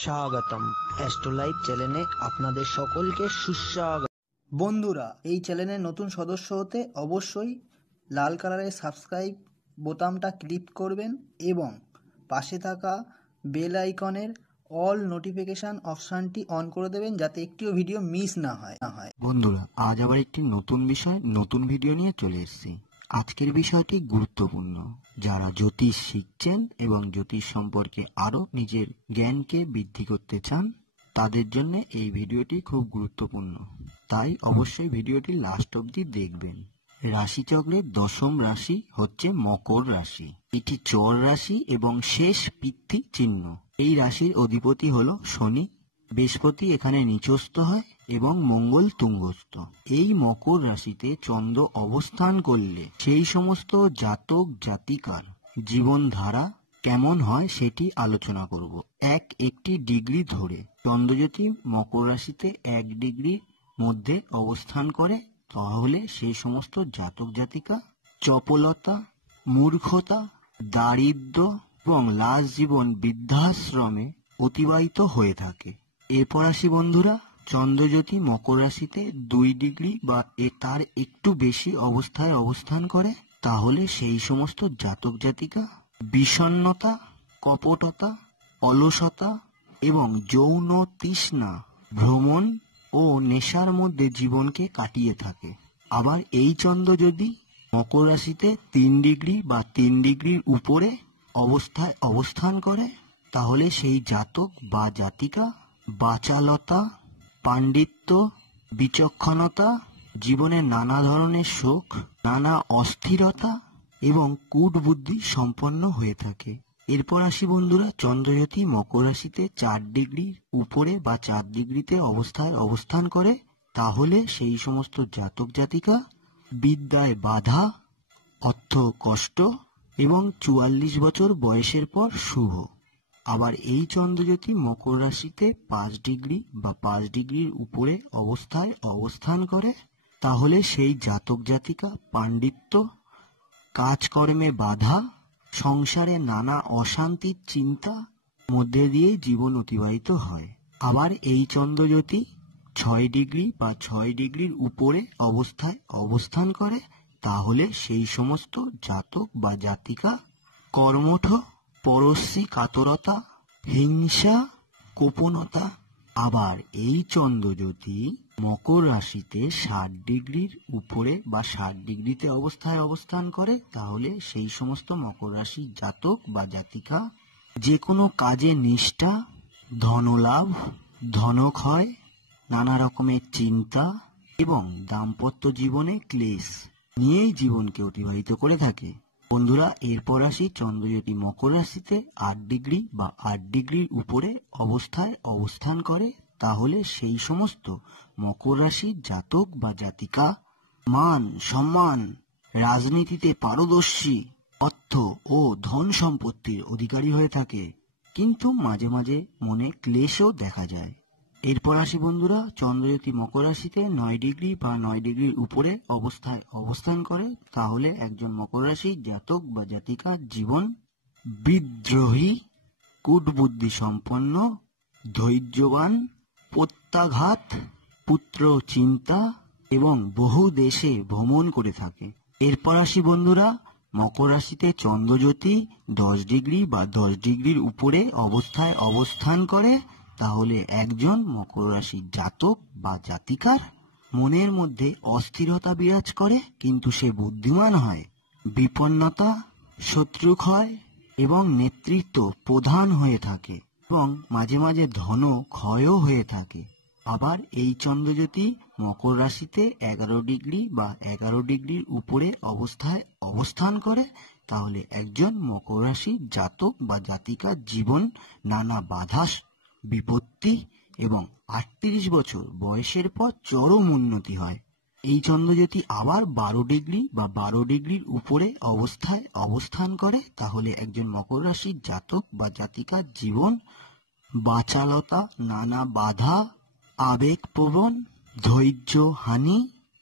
স্বাগতম অ্যাস্ট্রোলাইভ চ্যানেলে আপনাদের সকলকে সুস্বাগত। বন্ধুরা, এই চ্যানেলের নতুন সদস্য হতে অবশ্যই লাল কালারের সাবস্ক্রাইব বোতামটা ক্লিক করবেন এবং পাশে থাকা বেল আইকনের অল নোটিফিকেশান অপশানটি অন করে দেবেন, যাতে একটিও ভিডিও মিস না হয়। বন্ধুরা, আজ আবার একটি নতুন বিষয় নতুন ভিডিও নিয়ে চলে এসেছি। আজকের বিষয়টি গুরুত্বপূর্ণ। যারা জ্যোতিষ শিখছেন এবং জ্যোতিষ সম্পর্কে আরো নিজের জ্ঞানকে বৃদ্ধি করতে চান, তাদের জন্য এই ভিডিওটি খুব গুরুত্বপূর্ণ। তাই অবশ্যই ভিডিওটি লাস্ট অবধি দেখবেন। রাশিচক্রের দশম রাশি হচ্ছে মকর রাশি। এটি চর রাশি এবং শেষ পৃথ্বী চিহ্ন। এই রাশির অধিপতি হলো শনি। বৃহস্পতি এখানে নিচস্থ হয় এবং মঙ্গল তুঙ্গস্থ। এই মকর রাশিতে চন্দ্র অবস্থান করলে সেই সমস্ত জাতক জাতিকার জীবনধারা কেমন হয় সেটি আলোচনা করব। একটি ডিগ্রি ধরে চন্দ্র যদি মকর রাশিতে 1 ডিগ্রির মধ্যে অবস্থান করে, তাহলে সেই সমস্ত জাতক জাতিকা চপলতা, মূর্খতা, দারিদ্র এবং লাশ জীবন বৃদ্ধাশ্রমে অতিবাহিত হয়ে থাকে। এরপর আসি বন্ধুরা, চন্দ্রজ্যোতি মকর রাশিতে 2 ডিগ্রি বা তার একটু বেশি অবস্থায় অবস্থান করে, তাহলে সেই সমস্ত জাতক জাতিকা বিষণ্ণতা, কপটতা, অলসতা এবং যৌন তৃষ্ণা, ভ্রমণ ও নেশার মধ্যে জীবনকে কাটিয়ে থাকে। আবার এই চন্দ্র যদি মকর রাশিতে 3 ডিগ্রি বা 3 ডিগ্রির উপরে অবস্থায় অবস্থান করে, তাহলে সেই জাতক বা জাতিকা বাচালতা, পাণ্ডিত্য, বিচক্ষণতা, জীবনে নানা ধরনের শোক, নানা অস্থিরতা এবং কূটবুদ্ধি সম্পন্ন হয়ে থাকে। এরপর আসি বন্ধুরা, চন্দ্রজ্যোতি মকর রাশিতে 4 ডিগ্রির উপরে বা 4 ডিগ্রিতে অবস্থান করে, তাহলে সেই সমস্ত জাতক জাতিকা বিদ্যায় বাধা, অর্থ কষ্ট এবং 44 বছর বয়সের পর শুভ। আবার এই চন্দ্রজ্যোতি মকর রাশিতে 5 ডিগ্রি বা 5 ডিগ্রির উপরে অবস্থান করে, তাহলে সেই জাতক জাতিকা পাণ্ডিত্য, কাজকর্মে বাধা, সংসারে নানা অশান্তির চিন্তা মধ্যে দিয়ে জীবন অতিবাহিত হয়। আবার এই চন্দ্রজ্যোতি 6 ডিগ্রি বা 6 ডিগ্রির উপরে অবস্থান করে, তাহলে সেই সমস্ত জাতক বা জাতিকা কর্মঠ, পরশ্রী কাতরতা, হিংসা, কোপনতা। আবার এই চন্দ্রজ্যোতি মকর রাশিতে 60 ডিগ্রির উপরে বা 60 ডিগ্রিতে অবস্থান করে, তাহলে সেই সমস্ত মকর রাশির জাতক বা জাতিকা যে কোনো কাজে নিষ্ঠা, ধনলাভ, ধনক্ষয়, নানা রকমের চিন্তা এবং দাম্পত্য জীবনে ক্লেশ নিয়েই জীবনকে অতিবাহিত করে থাকে। বন্ধুরা, এরপর আসি চন্দ্রজ্যোতি মকর রাশিতে 8 ডিগ্রি বা 8 ডিগ্রির উপরে অবস্থান করে, তাহলে সেই সমস্ত মকর রাশির জাতক বা জাতিকা মান সম্মান, রাজনীতিতে পারদর্শী, অর্থ ও ধন সম্পত্তির অধিকারী হয়ে থাকে, কিন্তু মাঝে মাঝে মনে ক্লেশও দেখা যায়। এরপর আসি বন্ধুরা, চন্দ্রজ্যোতি মকর রাশিতে 9 ডিগ্রি বা 9 ডিগ্রির উপরে অবস্থান করে, তাহলে একজন মকর রাশির জাতক বা জাতিকার জীবন বিদ্রোহী, কূটবুদ্ধি সম্পন্ন, ধৈর্যবান, প্রত্যাঘাত, পুত্র চিন্তা এবং বহু দেশে ভ্রমণ করে থাকে। এরপর আসি বন্ধুরা, মকর রাশিতে চন্দ্রজ্যোতি 10 ডিগ্রি বা 10 ডিগ্রির উপরে অবস্থান করে, তাহলে একজন মকর রাশির জাতক বা জাতিকার মনের মধ্যে অস্থিরতা বিরাজ করে, কিন্তু সে বুদ্ধিমান হয়, বিপন্নতা, শত্রুক্ষয় এবং নেতৃত্ব প্রধান হয়ে থাকে এবং মাঝে মাঝে ধন ক্ষয়ও হয়ে থাকে। আবার এই চন্দ্রজ্যোতি মকর রাশিতে 11 ডিগ্রি বা 11 ডিগ্রির উপরে অবস্থান করে, তাহলে একজন মকর রাশির জাতক বা জাতিকার জীবন নানা বাধা বিপত্তি এবং 38 বছর বয়সের পর চরম উন্নতি হয়। এই চন্দ্রজ্যোতি আবার 12 ডিগ্রি বা 12 ডিগ্রির উপরে অবস্থান করে, তাহলে একজন মকর রাশির জাতক বা জাতিকার জীবন বাচালতা, নানা বাধা, আবেগপ্রবণ, ধৈর্য হানি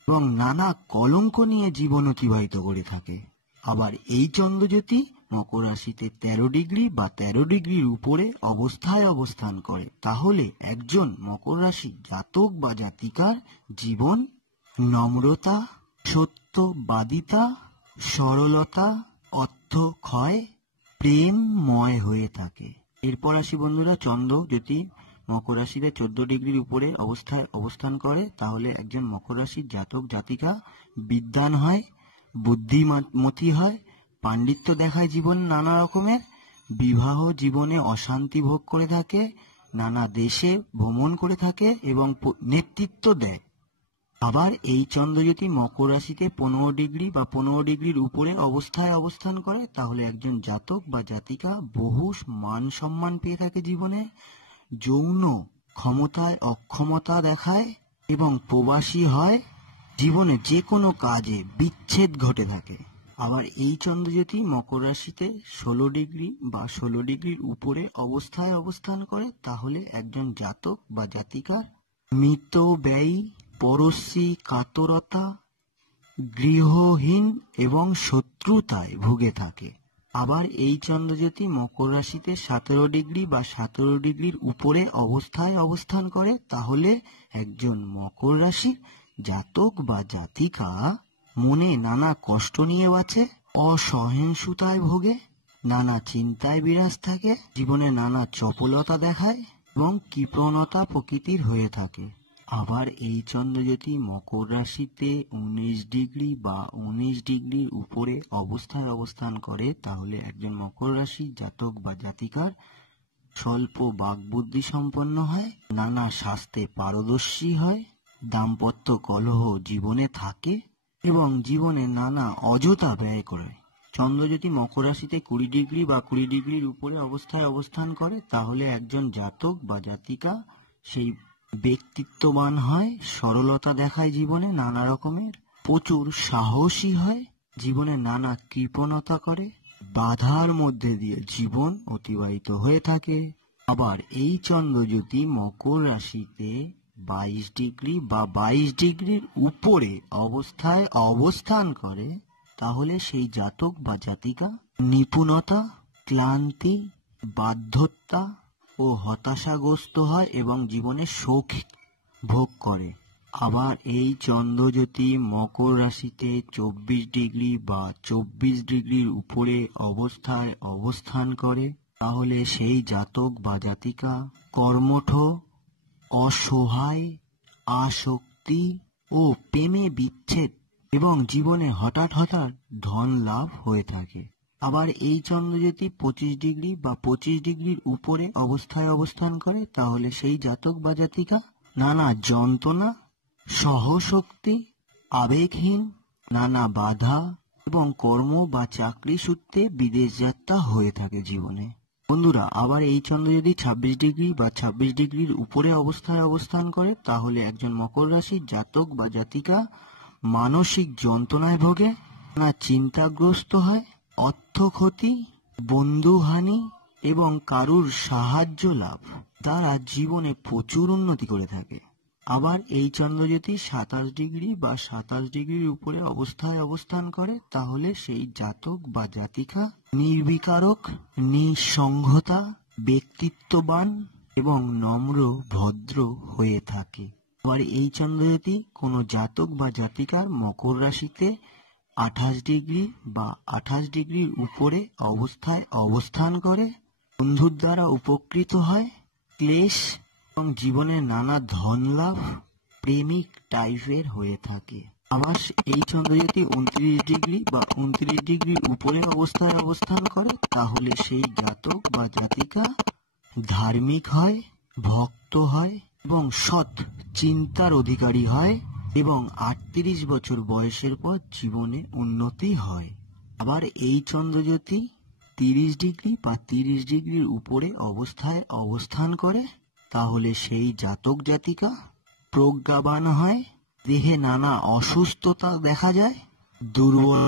এবং নানা কলঙ্ক নিয়ে জীবন অতিবাহিত করে থাকে। আবার এই চন্দ্রজ্যোতি মকর রাশিতে 13 ডিগ্রি বা 13 ডিগ্রির উপরে অবস্থায় অবস্থান করে, তাহলে একজন মকর রাশি জাতক বা জাতিকার জীবন নম্রতা, সত্যবাদিতা, সরলতা, অর্থক্ষয়, প্রেমময় হয়ে থাকে। এরপর আসি বন্ধুরা, চন্দ্র যদি মকর রাশিতে 14 ডিগ্রির উপরে অবস্থায় অবস্থান করে, তাহলে একজন মকর রাশির জাতক জাতিকা বিদ্বান হয়, বুদ্ধিমতী হয়, পাণ্ডিত্য দেখায় জীবন নানা রকমের, বিবাহ জীবনে অশান্তি ভোগ করে থাকে, নানা দেশে ভ্রমণ করে থাকে এবং নেতৃত্ব দেয়। আবার এই চন্দ্র যদি মকর রাশিতে 15 ডিগ্রি বা 15 ডিগ্রির উপরে অবস্থায় অবস্থান করে, তাহলে একজন জাতক বা জাতিকা বহু মান সম্মান পেয়ে থাকে জীবনে, যৌন ক্ষমতায় অক্ষমতা দেখায় এবং প্রবাসী হয়, জীবনে যে কোনো কাজে বিচ্ছেদ ঘটে থাকে। আবার এই চন্দ্র যদি মকর রাশিতে 16 ডিগ্রি বা 16 ডিগ্রির উপরে অবস্থায় অবস্থান করে, তাহলে একজন জাতক বা জাতিকার মৃত ব্যয়ী, পরশ্রী কাতরতা, গৃহহীন এবং শত্রুতায় ভুগে থাকে। আবার এই চন্দ্রজ্যোতি মকর রাশিতে 17 ডিগ্রি বা 17 ডিগ্রির উপরে অবস্থায় অবস্থান করে, তাহলে একজন মকর রাশি জাতক বা জাতিকা মনে নানা কষ্ট নিয়ে বাঁচে, অসহিষ্ণুতায় ভোগে, নানা চিন্তায় বিরাজ থাকে, জীবনে নানা চপলতা দেখায় এবং কৃপণতা প্রকৃতির হয়ে থাকে। আবার এই চন্দ্রজ্যোতি মকর রাশিতে 19 ডিগ্রি বা 19 ডিগ্রির উপরে অবস্থায় অবস্থান করে, তাহলে একজন মকর রাশি জাতক বা জাতিকার স্বল্প বাকবুদ্ধি সম্পন্ন হয়, নানা শাস্ত্রে পারদর্শী হয়, দাম্পত্য কলহ জীবনে থাকে এবং জীবনে নানা অযথা ব্যয় করে। চন্দ্র যদি মকর রাশিতে 20 ডিগ্রি বা 20 ডিগ্রির উপরে অবস্থায় অবস্থান করে, তাহলে একজন জাতক বা জাতিকা সেই ব্যক্তিত্ববান হয়, সরলতা দেখায় জীবনে নানা রকমের, প্রচুর সাহসী হয়, জীবনে নানা কৃপণতা করে, বাধার মধ্যে দিয়ে জীবন অতিবাহিত হয়ে থাকে। আবার এই চন্দ্র যদি মকর রাশিতে 22 ডিগ্রি বা 22 ডিগ্রির উপরে অবস্থায় অবস্থান করে, তাহলে সেই জাতক বা জাতিকা নিপুণতা, ক্লান্তি, বাধ্যতা ও হতাশাগ্রস্ত হয় এবং জীবনে শোক ভোগ করে। আবার এই চন্দ্রজ্যোতি মকর রাশিতে 24 ডিগ্রি বা 24 ডিগ্রির উপরে অবস্থায় অবস্থান করে, তাহলে সেই জাতক বা জাতিকা কর্মঠ, অসহায়, আসক্তি ও প্রেমে বিচ্ছেদ এবং জীবনে হঠাৎ হঠাৎ ধন লাভ হয়ে থাকে। আবার এই চন্দ্র যদি 25 ডিগ্রি বা 25 ডিগ্রির উপরে অবস্থায় অবস্থান করে, তাহলে সেই জাতক বা জাতিকা নানা যন্ত্রণা, সহশক্তি, আবেগহীন, নানা বাধা এবং কর্ম বা চাকরি সূত্রে বিদেশ যাত্রা হয়ে থাকে জীবনে। বন্ধুরা, আবার এই চন্দ্র যদি 26 ডিগ্রি বা 26 ডিগ্রির উপরে অবস্থায় অবস্থান করে, তাহলে একজন মকর রাশির জাতক বা জাতিকা মানসিক যন্ত্রণায় ভোগে, না চিন্তাগ্রস্ত হয়, অর্থ ক্ষতি, বন্ধুহানি এবং কারুর সাহায্য লাভ দ্বারা জীবনে প্রচুর উন্নতি করে থাকে। আবার এই চন্দ্রজ্যোতি 27 ডিগ্রি বা 27 ডিগ্রির উপরে অবস্থায় অবস্থান করে, তাহলে সেই জাতক বা জাতিকা নির্বিকারক, নিঃসংহতা, ব্যক্তিত্ববান এবং নম্র ভদ্র হয়ে থাকে। আবার এই চন্দ্রজ্যোতি কোনো জাতক বা জাতিকার মকর রাশিতে 28 ডিগ্রি বা 28 ডিগ্রির উপরে অবস্থায় অবস্থান করে, বন্ধুর দ্বারা উপকৃত হয়, ক্লেশ এবং জীবনে নানা ধন লাভ, প্রেমিক টাইপের হয়ে থাকে। আবার এই চন্দ্রজ্যোতি 29 ডিগ্রি বা 29 ডিগ্রির উপরে অবস্থায় অবস্থান করে, তাহলে সেই জাতক বা জাতিকা ধার্মিক হয়, ভক্ত হয় এবং সৎ চিন্তার অধিকারী হয় এবং 38 বছর বয়সের পর জীবনে উন্নতি হয়। আবার এই চন্দ্রজ্যোতি 30 ডিগ্রি বা 30 ডিগ্রির উপরে অবস্থায় অবস্থান করে, তাহলে সেই জাতক জাতিকা প্রজ্ঞাবান হয়, দেহে নানা অসুস্থতা দেখা যায়, দুর্বল